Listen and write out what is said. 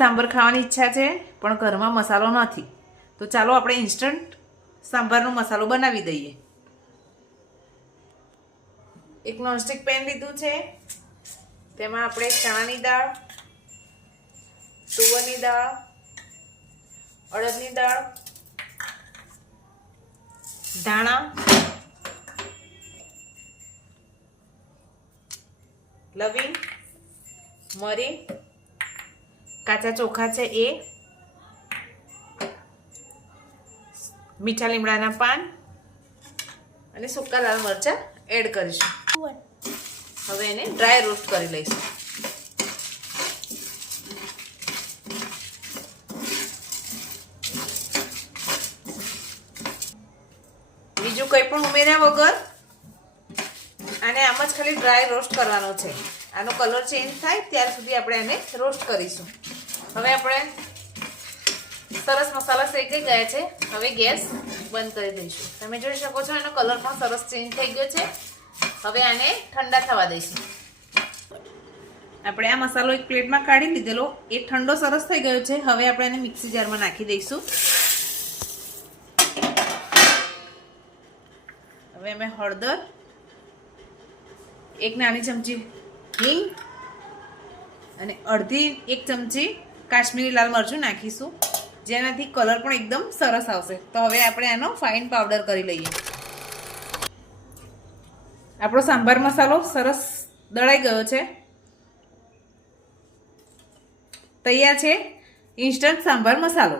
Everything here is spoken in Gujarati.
સાંભાર ખાવાની ઈચ્છા છે પણ ઘરમાં મસાલો નથી, તો ચાલો આપણે ઇન્સ્ટન્ટ સાંભારનો મસાલો બનાવી દઈએ. એક નોનસ્ટિક પેન લીધું છે, તેમાં આપણે ચણાની દાળ, તુવરની દાળ, અડદની દાળ, ધાણા, લવિંગ, મરી, કાચા ચોખા છે એ, મીઠા લીમડાના પાન અને સૂકા લાલ મરચાં એડ કરીશું. હવે એને ડ્રાય રોસ્ટ કરી લઈશું. બીજું કંઈ પણ ઉમેર્યા વગર આને આમ જ ખાલી ડ્રાય રોસ્ટ કરવાનો છે. આનો કલર ચેન્જ થાય ત્યાર સુધી આપણે આને રોસ્ટ કરીશું. હવે આપણે સરસ મસાલા શેકાઈ ગયા છે. હવે ગેસ બંધ કરી દઈશું. તમે જોઈ શકો છો એનો કલર પણ સરસ ચેન્જ થઈ ગયો છે. હવે આને ઠંડા થવા દઈશું. આપણે આ મસાલો એક પ્લેટમાં કાઢી લીધેલો, એ ઠંડો સરસ થઈ ગયો છે. હવે આપણે એને મિક્સી જારમાં નાખી દઈશું. હવે અમે હળદર, એક નાની ચમચી હિંગ અને અડધી એક ચમચી કાશ્મીરી લાલ મરચું નાખીશું, જેનાથી કલર પણ એકદમ સરસ આવશે. તો હવે આપણે આનો ફાઇન પાવડર કરી લઈએ. આપણો સાંભાર મસાલો સરસ દળાઈ ગયો છે. તૈયાર છે ઇન્સ્ટન્ટ સાંભાર મસાલો.